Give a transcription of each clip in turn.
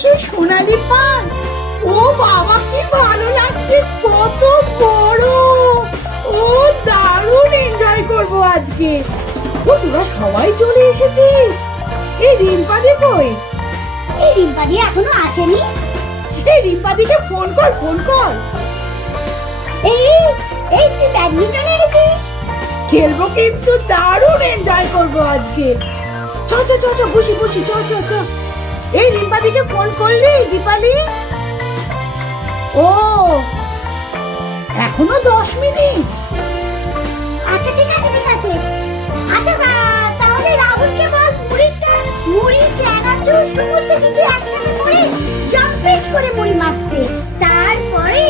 সে সোনালি পান। ও বাবা কি ভালো লাগছে, কত বড়। ও দারুণ এনজয় করব আজকে। ও তোরা সবাই চলে এসেছিস। এই রিম্পাদি কই? এই রিম্পাদি এখনো আসেনি। এই রিম্পাদিকে ফোন কর, ফোন কর। এই এই তুই ব্যাডমিন্টন এনেছিস? খেলবো কিন্তু দারুণ এনজয় করব আজকে। চ চ চ চ বসি বসি, চ চ চ। এই রিম্পাদিকে ফোন করলি দীপালি? ও এখনো 10 মিনিট। আচ্ছা ঠিক আছে ঠিক আছে। আচ্ছা তাহলে রাহুলকে বল মুড়ি চানাচুর সমস্ত কিছু একসাথে করে জাম্পেশ করে মুড়ি মাখতে, তারপরে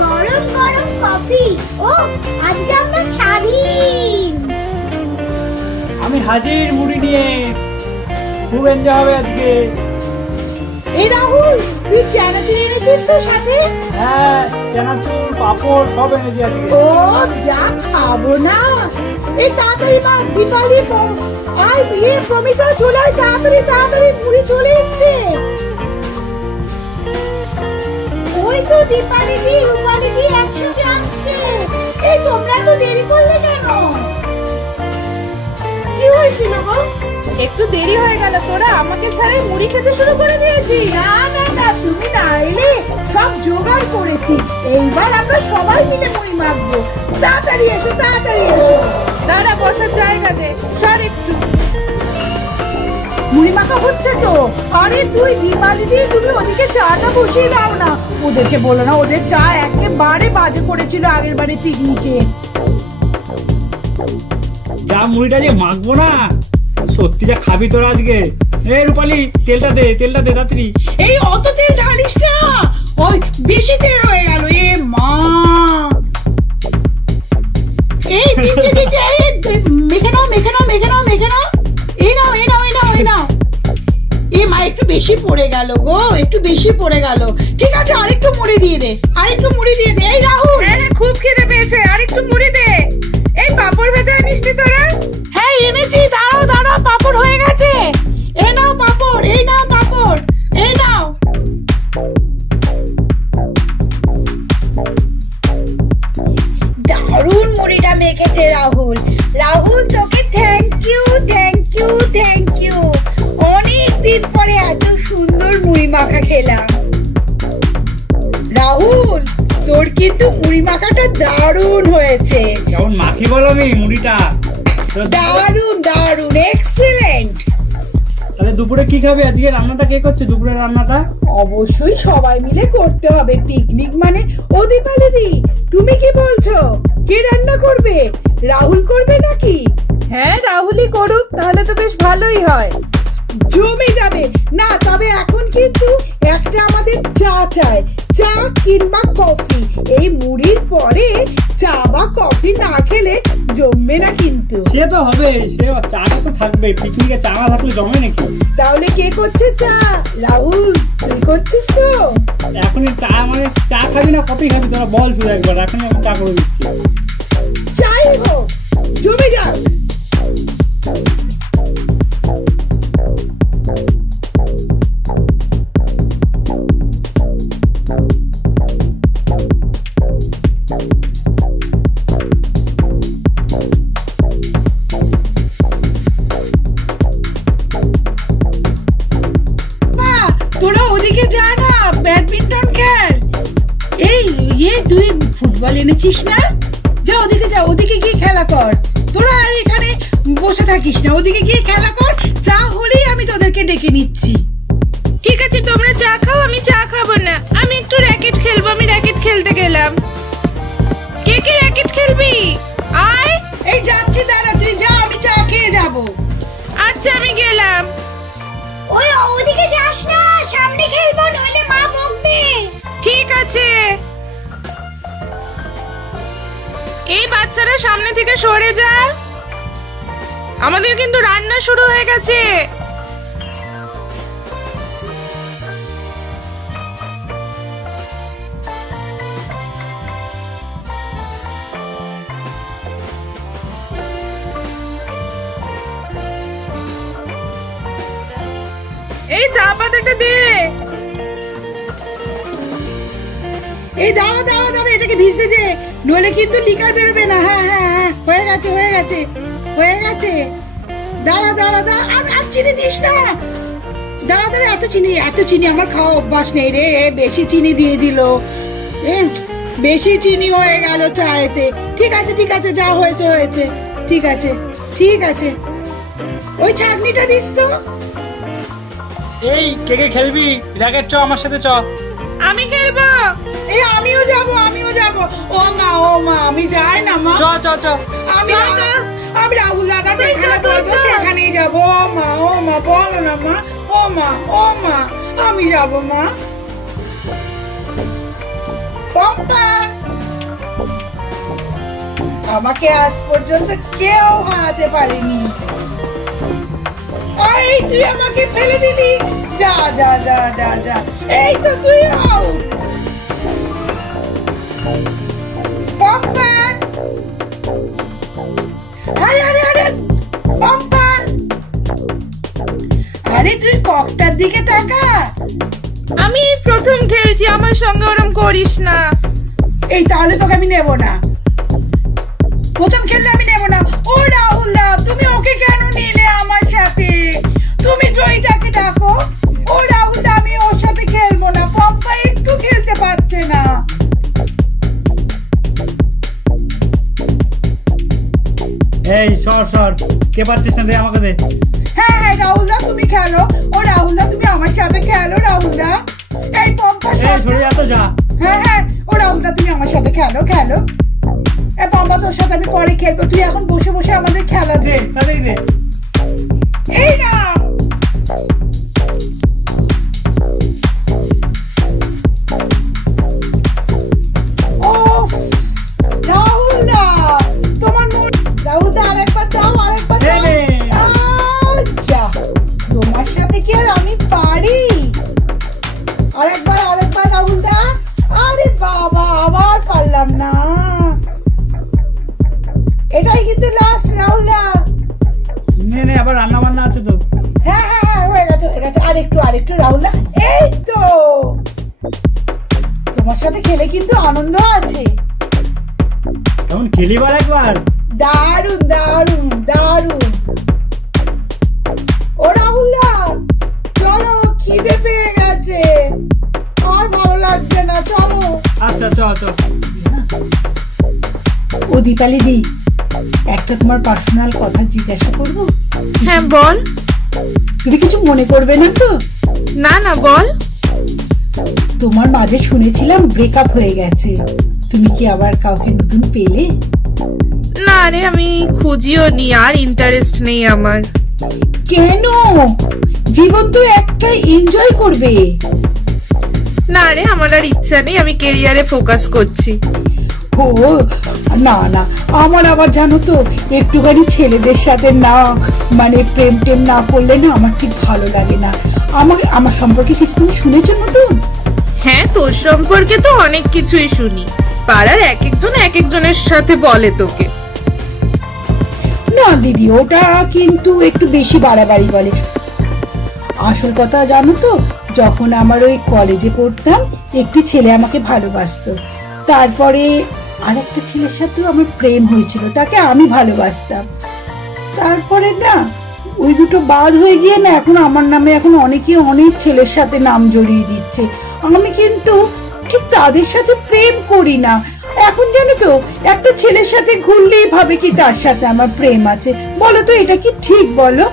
গরম গরম কফি। ও আজকে আমরা স্বাধীন। আমি হাজির মুড়ি নিয়ে, খুব এনজয় হবে আজকে। এই রাহুল, তুই চানাচুর এনেছিস তো সাথে? হ্যাঁ, চানাচুর পাপড় সব এনেছি আজকে। ও যা খাবো না। এই তাড়াতাড়ি মা, দীপালি আর বিয়ে প্রমিতা চলে আয়, তাড়াতাড়ি তাড়াতাড়ি, মুড়ি চলে এসছে। ওই তো দীপালি দি রূপালি দি একসাথে আসছে। এই তোমরা তো দেরি করলে কেন? কি হয়েছিল গো? একটু দেরি হয়ে গেল, তোরা আমাকে ছাড়াই মুড়ি খেতে শুরু করে দিয়েছিস। না না না, তুমি না এলে সব জোগাড় করেছি। এইবার আমরা সবাই মিলে মুড়ি মাখবো। তাড়াতাড়ি এসো, তাড়াতাড়ি এসো। দাঁড়া, বসার জায়গা দে, সর একটু। মুড়ি মাখা হচ্ছে তো। আরে তুই দীপালি দি, তুমি ওদিকে চাটা বসিয়ে দাও না। ওদেরকে বলো না, ওদের চা একেবারে বাজে করেছিল আগের বারে পিকনিকে। যা মুড়িটা যে মাখবো না, সত্যি যা খাবি তোরা আজকে। এই রূপালি, তেলটা দে তাড়াতাড়ি। এই অত তেল ঢালিস না, ওই বেশি তেল হয়ে গেল। এ মা, এই দিচ্ছে দিচ্ছে, এই মেখে নাও মেখে নাও মেখে নাও মেখে নাও। এই নাও এই নাও এই নাও এই নাও। এ মা, একটু বেশি পড়ে গেল গো, একটু বেশি পড়ে গেল। ঠিক আছে, আরেকটু মুড়ি দিয়ে দে, আরেকটু মুড়ি দিয়ে দে। এই রাহুল, হ্যাঁ খুব খিদে পেয়েছে, আর একটু মুড়ি দে। এই পাপড় ভেজা নিসনি তোরা? হ্যাঁ এনেছি, দাঁড়াও দাঁড়াও, পাপড় হয়ে গেছে। এই নাও পাপড়, এই নাও পাপড়, এই নাও। দারুণ মুড়িটা মেখেছে রাহুল। রাহুল তোকে thank you thank you thank you. অনেক দিন পরে এত সুন্দর মুড়ি মাখা খেলাম। রাহুল, তোর কিন্তু মুড়ি মাখাটা দারুণ হয়েছে। কেমন মাখি বলো আমি মুড়িটা? দারুণ দারুণ, এক্সেলেন্ট। তাহলে দুপুরে কি খাবে আজকে? রান্নাটা কে করছে দুপুরের রান্নাটা? অবশ্যই সবাই মিলে করতে হবে, পিকনিক মানে। ও দীপালি দি, তুমি কি বলছো? কে রান্না করবে? রাহুল করবে নাকি? হ্যাঁ রাহুলই করুক, তাহলে তো বেশ ভালোই হয়। জমে যাবে না। তবে এখন কিন্তু একটা আমাদের চা চাই, চা কিংবা কফি। এই মুড়ির পরে চা বা কফি না খেলে জমবে না কিন্তু। সে তো হবে, সে চাটা তো থাকবে। পিকনিকে চা না থাকলে জমে নাকি? তাহলে কে করছে চা? রাহুল, তুই করছিস তো? এখনই চা, মানে চা খাবি না কফি খাবি তোরা বল শুধু একবার, এখনই আমি চা করে দিচ্ছি। চাই হোক, জমে যাক। তোরা ওদিকে যা না, ব্যাডমিন্টন খেল। এই তুই ফুটবল এনেছিস না? যা ওদিকে যা, ওদিকে গিয়ে খেলা কর। তোরা আর এখানে বসে থাকিস না, ওদিকে গিয়ে খেলা কর। চা হলেই আমি তোদেরকে ডেকে নিচ্ছি। ঠিক আছে, তোমরা চা খাও, আমি চা খাবো না। আমি একটু র্যাকেট খেলবো, আমি র্যাকেট খেলতে গেলাম। কে কে র্যাকেট খেলবি? আয়। এই যাচ্ছি, দাঁড়া, তুই যা, আমি চা খেয়ে যাবো। আচ্ছা আমি গেলাম। ওই ওদিকে যাস না, সামনে খেলবো, নইলে মা বকবে। ঠিক আছে। এই বাচ্চারা সামনে থেকে সরে যা, আমাদের কিন্তু রান্না শুরু হয়ে গেছে। এই চা পাতাটা দে। এই দাঁড়া দাঁড়া দাঁড়া, এটাকে ভিজতে দে, নইলে কিন্তু লিকার বেরোবে না। হ্যাঁ হ্যাঁ হ্যাঁ, হয়ে গেছে হয়ে গেছে হয়ে গেছে। দাঁড়া দাঁড়া দাঁড়া, আর চিনি দিস না। দাঁড়া দাঁড়া, এত চিনি আমার খাওয়া অভ্যাস নেই রে। বেশি চিনি দিয়ে দিল, বেশি চিনি হয়ে গেল চায়েতে। ঠিক আছে, যা হয়েছে হয়েছে, ঠিক আছে ঠিক আছে। ওই ছাঁকনিটা দিস তো। এই কে কে খেলবি? র্যাকেট চ, আমার সাথে চ। আমি খেলবো। এই আমিও যাব। ও মা আমি যাই না মা। চ চ চ। আমি চল, চল। আমি রাহুল দাদা তুই যেখানে চল, বলবো চল। সেখানেই যাবো। ও মা বলো না মা। ও মা আমি যাবো মা। পম্পা, আমাকে আজ পর্যন্ত কেউ হারাতে পারেনি। এই তুই আমাকে ফেলে দিলি। যা যা যা যা যা, এই তো তুই আউট। পম্পা, আরে পম্পা, আরে তুই ককটার দিকে তাকা। আমি প্রথম খেলছি, আমার সঙ্গে ওরম করিস না। এই তাহলে তোকে আমি নেব না, প্রথম খেললে আমি নেব না। ও রাহুল দা, তুমি ওকে কেন নিলে আমার সাথে? তুমি জয়িতাকে ডাকো। ও রাহুল দা, আমি ওর সাথে খেলবো না, পম্পা একটু খেলতে পারছে না। এই সর, কে পারছিস না, দে আমাকে দে। হ্যাঁ রাহুল দা তুমি খেলো। ও রাহুল দা, তুমি আমার সাথে খেলো রাহুল দা। এই পম্পা এই সরে যা তো, যা। হ্যাঁ ও রাহুল দা, তুমি আমার সাথে খেলো। এ পম্পা, তোর সাথে আমি পরে খেলবো, তুই এখন বসে বসে আমাদের খেলা দে দে। তাড়াতাড়ি দে। এই না, ও রাহুল দা, তোমার রাহুল দা আরেকবার দাও। দে নে। আচ্ছা, তোমার সাথে কি আর আমি পারি? আরেকবার রাহুল দা। আরে বাবা, আবার পারলাম না। এটাই কিন্তু লাস্ট রাহুল দা। নে আবার রান্না বান্না আছে তো। হ্যাঁ হয়ে গেছে। আরেকটু রাহুল দা। এই তো, তোমার সাথে খেলে কিন্তু আনন্দ আছে। তখন খেলিবার একবার। দারুন। ও রাহুল দা, চলো, খিদে পেয়ে গেছে, আর ভালো লাগছে না, চলো। আচ্ছা চ। ও দীপালি দি, একটা তোমার পার্সোনাল কথা জিজ্ঞাসা করবো? হ্যাঁ বল। তুমি কিছু মনে করবে না তো? না বল। তোমার মাঝে শুনেছিলাম ব্রেকআপ হয়ে গেছে, তুমি কি আবার কাউকে নতুন পেলে? না রে, আমি খুঁজিও নি, আর ইন্টারেস্ট নেই আমার। কেন? জীবন তো একটা, এনজয় করবে। না রে, আমার আর ইচ্ছা নেই, আমি কেরিয়ারে ফোকাস করছি। ও না, আমার আবার জানো তো একটুখানি ছেলেদের সাথে না, মানে প্রেম টেম না করলে না আমার ঠিক ভালো লাগে না। আমার সম্পর্কে কিছু তুমি শুনেছো নতুন? হ্যাঁ, তোর সম্পর্কে তো অনেক কিছুই শুনি, পাড়ার এক একজনের সাথে বলে তোকে। না দিদি, ওটা কিন্তু একটু বেশি বাড়াবাড়ি বলে। আসল কথা জানো তো, যখন আমার ওই কলেজে পড়তাম, একটি ছেলে আমাকে ভালোবাসতো, তারপরে আর একটা ছেলের সাথেও আমার প্রেম হয়েছিল, তাকে আমি ভালোবাসতাম। তারপরে না ওই দুটো বাদ হয়ে গিয়ে না, এখন আমার নামে এখন অনেকে অনেক ছেলের সাথে নাম জড়িয়ে দিচ্ছে। আমি কিন্তু ঠিক তাদের সাথে প্রেম করি না। এখন জানো তো, একটা ছেলের সাথে ঘুরলেই ভাবে কি তার সাথে আমার প্রেম আছে। বলো তো, এটা কি ঠিক বলো?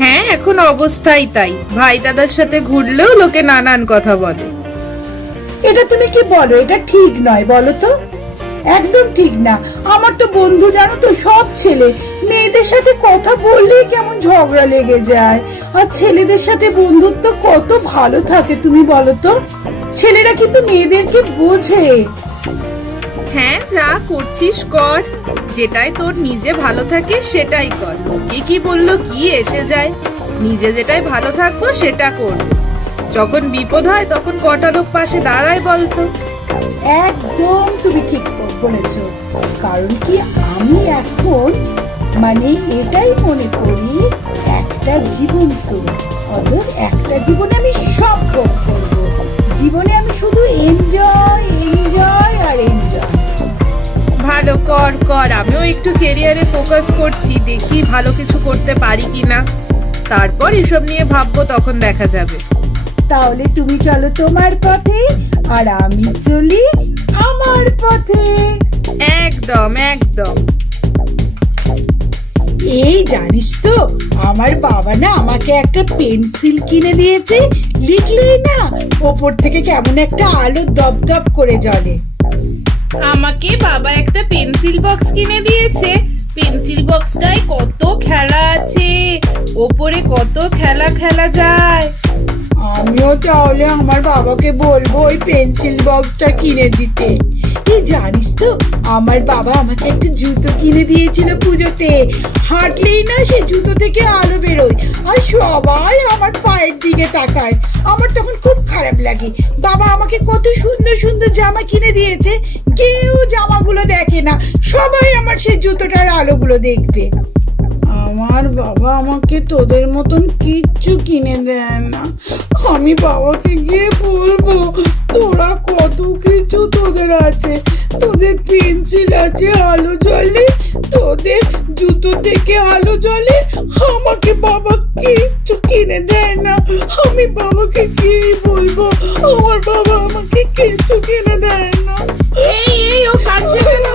হ্যাঁ, এখন অবস্থাই তাই, ভাই দাদার সাথে ঘুরলেও লোকে নানান কথা বলে। এটা তুমি কি বলো? এটা ঠিক নয়, বলো তো, একদম ঠিক না। আমার তো বন্ধু জানো তো, সব ছেলে, মেয়েদের সাথে কথা বললেই কেমন ঝগড়া লেগে যায়, আর ছেলেদের সাথে বন্ধুত্ব কত ভালো থাকে তুমি বলো তো। ছেলেরা কিন্তু মেয়েদেরকে বোঝে। হ্যাঁ, যা করছিস কর, যেটাই তোর নিজে ভালো থাকে সেটাই কর, কে কি বললো কি এসে যায়, নিজে যেটাই ভালো থাকবো সেটা করবো। যখন বিপদ হয় তখন কটা লোক পাশে দাঁড়ায় বলতো। একদম তুমি ঠিক বলেছ। কারণ কি, আমি এখন মানে এটাই মনে করি, একটা জীবন তো, অতএব একটা জীবনে আমি সব ভোগ করবো। জীবনে আমি শুধু এনজয় কর কর, আমিও একটু ক্যারিয়ারে ফোকাস করছি, দেখি ভালো কিছু করতে পারি কিনা, তারপর এসব নিয়ে ভাববো, তখন দেখা যাবে। তাহলে তুমি চলো তোমার পথে আর আমি চলি আমার পথে। একদম একদম। এই জানিস তো আমার বাবা না আমাকে একটা পেন্সিল কিনে দিয়েছে, লিখলেই না ওপর থেকে কেমন একটা আলো দপদপ করে জ্বলে। আমাকে বাবা একটা পেন্সিল বক্স কিনে দিয়েছে, পেন্সিল বক্সটায় কত খেলা আছে, ওপরে কত খেলা খেলা যায়। আমিও তাহলে আমার বাবাকে বলবো ওই পেন্সিল বক্সটা কিনে দিতে। এই জানিস তো আমার বাবা আমাকে একটা জুতো কিনে দিয়েছিল পুজোতে, হাঁটলেই না সে জুতো থেকে আলো বেরোয় আর সবাই আমার পায়ের দিকে তাকায়। আমার তখন খুব খারাপ লাগে, বাবা আমাকে কত সুন্দর সুন্দর জামা কিনে দিয়েছে, কেউ জামাগুলো দেখে না, সবাই আমার সেই জুতোটার আলোগুলো দেখবে। আমার বাবা আমাকে তোদের মতন কিচ্ছু কিনে দেয় না। আমি বাবাকে গিয়ে বলবো তোরা কত কিছু তোদের আছে, তোদের পেন্সিল আছে আলো জ্বলে, তোদের জুতো থেকে আলো জ্বলে, আমাকে বাবা কিচ্ছু কিনে দেয় না। আমি বাবাকে কি বলবো আমার বাবা আমাকে কিচ্ছু কিনে দেয় না। এই ও কাঁদছে কেন?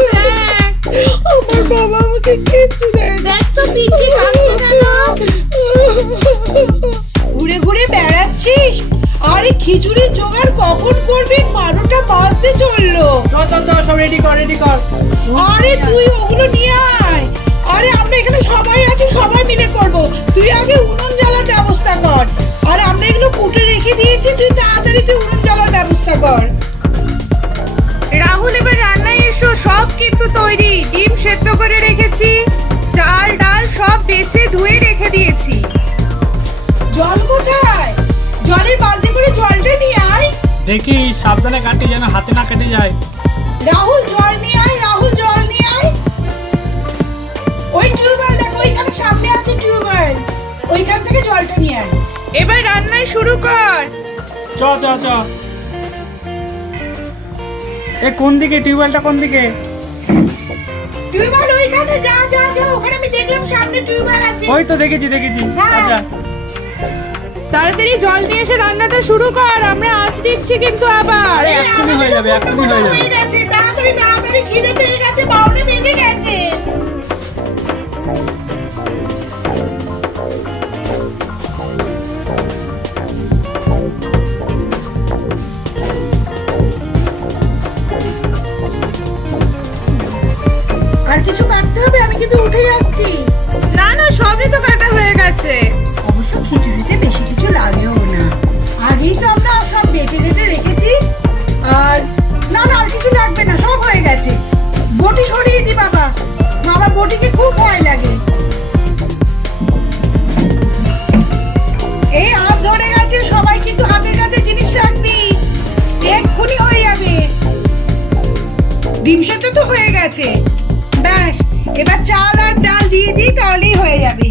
আমার বাবা আমাকে কিচ্ছু দেয় না। দেখ তো পিঙ্কি কাঁদছে কেন? ঘুরে ঘুরে বেড়াচ্ছিস? আরে খিচুড়ির জোগাড় কখন করবি? 12টা বাজতে চললো। সব রেডি কর রেডি কর। আরে তুই ওগুলো নিয়ে আয়। আরে আমরা এখানে সবাই আছি, সবাই মিলে করব। তুই আগে উনুন জ্বালার ব্যবস্থা কর। আর আমরা এগুলো কুটে রেখে দিয়েছি, তুই তাড়াতাড়ি উনুন জ্বালার ব্যবস্থা কর। রাহুল এবার রান্নায় এসো, সব কিন্তু তৈরি, ডিম সেদ্ধ করে রেখেছি, চাল ডাল সব বেছে ধুয়ে রেখে দিয়েছি। জল কোথায়? জলের বালতি করে জলটা নিয়ে আয়। দেখি সাবধানে কাটি যেন হাতে না কেটে যায়। রাহুল জল নিয়ে আয়, রাহুল জল নিয়ে আয়। ওই টিউবওয়েল দেখো, ওইখানে সামনে আছে টিউবওয়েল, ওইখান থেকে জলটা নিয়ে আয়। এবার রান্নায় শুরু কর। চ চ চ। এ কোন দিকে টিউবওয়েলটা, কোন দিকে? টিউবওয়েল ওইখানে, যা যা যা, ওখানে আমি দেখলাম সামনে টিউবওয়েল আছে। ওই তো দেখেছি দেখেছি। হ্যাঁ। আচ্ছা তাড়াতাড়ি জল নিয়ে এসে রান্নাটা শুরু কর, আমরা আঁচ দিচ্ছি কিন্তু আবার। আরে এক্ষুনি হয়ে যাবে, এক্ষুনি হয়ে যাবে। হয়ে গেছে, তাড়াতাড়ি তাড়াতাড়ি, খিদে পেয়ে গেছে, 12টা বেজে গেছে। আর কিছু কাটতে হবে? আমি কিন্তু উঠে যাচ্ছি। না না, সবই তো কাটা হয়ে গেছে। অবশ্য খিচুড়িতে বেশি কিছু লাগেও না, আগেই তো আমরা সব বেটে রেটে রেখেছি। আর না না, আর কিছু লাগবে না, সব হয়ে গেছে। বটি সরিয়ে দি বাবা, আমার বটিকে খুব ভয় লাগে। এই আজ ধরে গেছে, সবাই কিন্তু হাতের কাছে জিনিস রাখবি, এক্ষুনি হয়ে যাবে। ডিম সেদ্ধ তো হয়ে গেছে, ব্যাস এবার চাল আর ডাল দিয়ে দিই, তাহলেই হয়ে যাবে।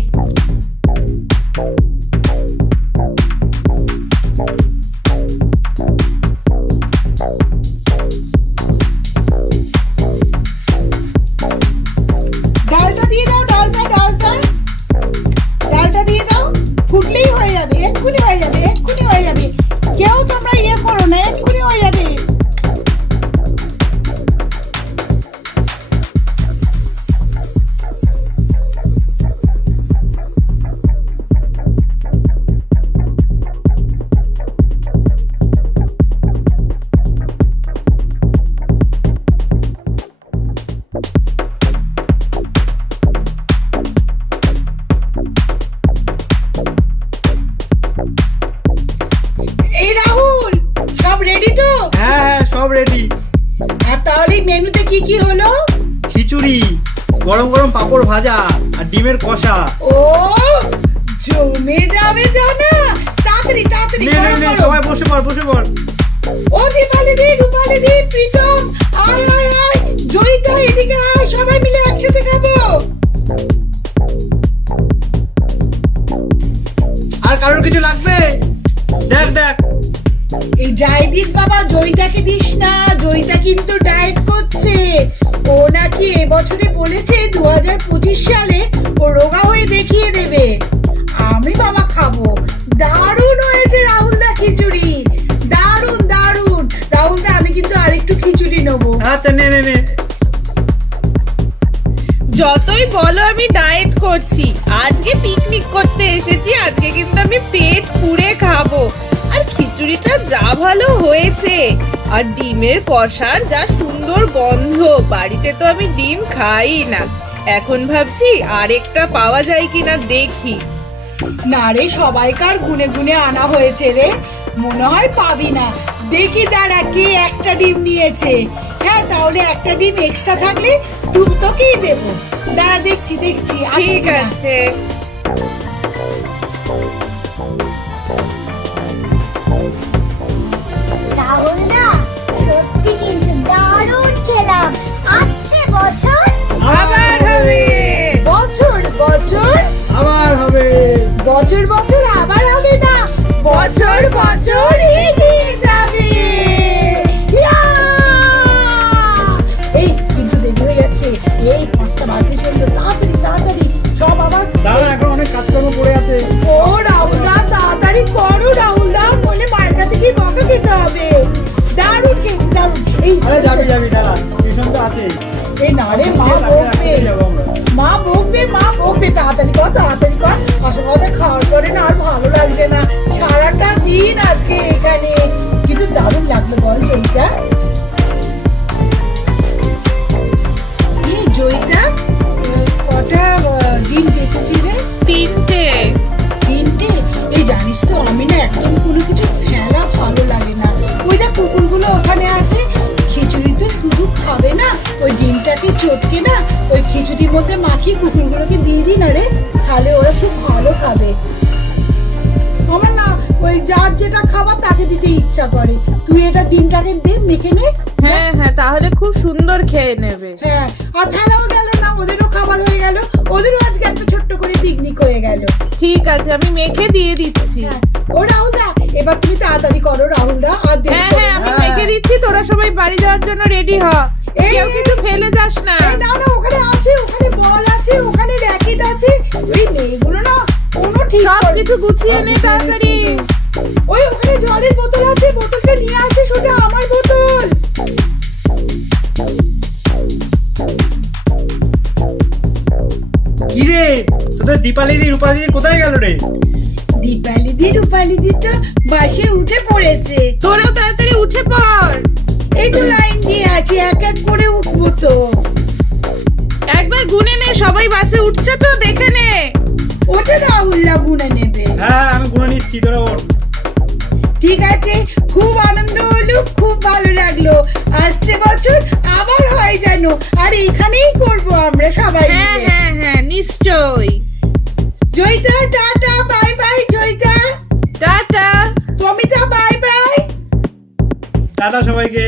ডালটা দিয়ে দাও, ডালটা দিয়ে দাও, ফুটলেই হয়ে যাবে, এক্ষুনি হয়ে যাবে, এক্ষুনি হয়ে যাবে। কেউ তোমরা ইয়ে করো না, এক্ষুনি হয়ে যাবে। এই রাহুল, সব রেডি তো? হ্যাঁ হ্যাঁ সব রেডি। আর তাহলে মেনুতে কি কি হলো? খিচুড়ি, গরম গরম পাঁপড় ভাজা আর ডিমের কষা। ও জমে যাবে জানা। তাড়াতাড়ি তাড়াতাড়ি নে নে গরম নে, গরম। সবাই বসে পড় বসে পড়। ও দীপালি দি, রূপালি দি, প্রীতম, আয় আয় আয়, জয়িতা এদিকে আয়, সবাই মিলে একসাথে খাবো। আর কারোর কিছু লাগবে? দেখ দেখ। এই জাইদিস বা বাবা জয়িতাকে দিস না, জয়িতা কিন্তু ডায়েট করছে। ও নাকি এবছরে বলেছে 2025 সালে ও রোগা হয়ে দেখিয়ে দেবে। আমি বাবা খাবো। দারুণ হয়েছে রাহুলদা খিচুড়ি, দারুণ দারুণ। রাহুলদা আমি কিন্তু আরেকটু খিচুড়ি নেবো। আচ্ছা নে নে নে। যতই বলো আমি ডায়েট করছি, আজকে পিকনিক করতে এসেছি, আজকে কিন্তু আমি পেট পুড়ে খাবো। আর খিচুড়িটা যা ভালো হয়েছে, আর ডিমের কষার যা সুন্দর গন্ধ। বাড়িতে তো আমি ডিম খাই না, এখন ভাবছি আরেকটা পাওয়া যায় কিনা দেখি। না রে, সবাইকার গুনে গুনে আনা হয়েছে রে, মনে হয় পাবি না। দেখি দাঁড়া কে একটা ডিম নিয়েছে। হ্যাঁ তাহলে একটা ডিম এক্সট্রা থাকলে তুই তোকেই দেবো। দাঁড়া দেখছি দেখছি আছে ঠিক কিনা। আছে। রাহুল না, সত্যি কিন্তু দারুণ খেলাম। আসছে বছর আবার হবে। বছর বছর আবার হবে। বছর বছর আবার হবে না, বছর বছর এগিয়ে যাবে। ইয়া! এই কিন্তু দেরি হয়ে যাচ্ছে, এই 5টা বাজতে চললো, তাড়াতাড়ি তাড়াতাড়ি সব আবার। দাদা এখন অনেক কাজকর্ম পড়ে আছে। ও রাহুলদা তাড়াতাড়ি করো, রাহুলদা বলে মায়ের কাছে কি বকা খেতে হবে। দারুণ খেয়েছি দারুণ। এই আরে যাবি যাবি দাদা, টিউশন তো আছে। এই না রে, মা বকবে, মা বকবে, মা বকবে। তাড়াতাড়ি কর তাড়াতাড়ি কর, আসলে ওদের খাওয়ার পরে না আর ভালো লাগবে না। সারাটা দিন আজকে এখানে, কিন্তু দারুণ লাগলো বল জয়িতা। এই জয়িতা কটা ডিম বেঁচেছি রে? 3টে। 3টে? এই জানিস তো আমি না একদম কোনো কিছু ফেলা ভালো লাগে না। ওই দেখ কুকুরগুলো ওখানে আছে, খিচুড়ি তো শুধু খাবে না, ওই ডিমটাকে চটকে না ওই খিচুড়ির মধ্যে মাখিয়ে কুকুরগুলোকে দিয়ে দিই না রে, তাহলে ওরা খুব ভালো খাবে। আমার না ওই যার যেটা খাবার তাকে দিতে ইচ্ছা করে। তুই এটা ডিমটাকে দে, মেখে নে। হ্যাঁ হ্যাঁ, তাহলে খুব সুন্দর খেয়ে নেবে। হ্যাঁ, আর ফেলাও গেল না, ওদেরও খাবার হয়ে গেল, ওদেরও আজকে একটা ছোট্ট করে পিকনিক হয়ে গেল। ঠিক আছে, আমি মেখে দিয়ে দিচ্ছি। হ্যাঁ, ও রাহুলদা এবার তুমি তাড়াতাড়ি করো রাহুলদা, আর দেরি হ্যাঁ করো হ্যাঁ, না। আমি মেখে দিচ্ছি, তোরা সবাই বাড়ি যাওয়ার জন্য রেডি হ। এই, কেউ কিছু ফেলে যাস না। এই না না, ওখানে আছে, ওখানে বল আছে, ওখানে র্যাকেট আছে, ওই মেয়েগুলো না কোনো ঠিক সব করে- কিছু গুছিয়ে নে তাড়াতাড়ি। ওই ওখানে জলের বোতল আছে, বোতলটা নিয়ে আসে, সোজা আমার বোতল। কি রে, তোদের দীপালি দি রূপালি দি কোথায় গেল রে? রূপালি দি তো বাসে উঠে পড়েছে। তোরাও তাড়াতাড়ি উঠে পড়। এই তো লাইন দিয়ে আছে, এক এক করে উঠবো তো। একবার গুনে নে, সবাই বাসে উঠছে তো দেখে নে। ওটা রাহুলদা গুনে নেবে। হ্যাঁ আমি গুনে নিচ্ছি, তোরা ওঠ। ঠিক আছে, খুব আনন্দ হলো, খুব ভালো লাগলো। আসছে বছর আবার হয় জানো, আর এখানেই করব আমরা সবাই হ্যাঁ মিলে। হ্যাঁ হ্যাঁ, নিশ্চয়ই। Joyita tata, bye bye. Joyita, tata. Promita, bye bye. Tata সবাইকে।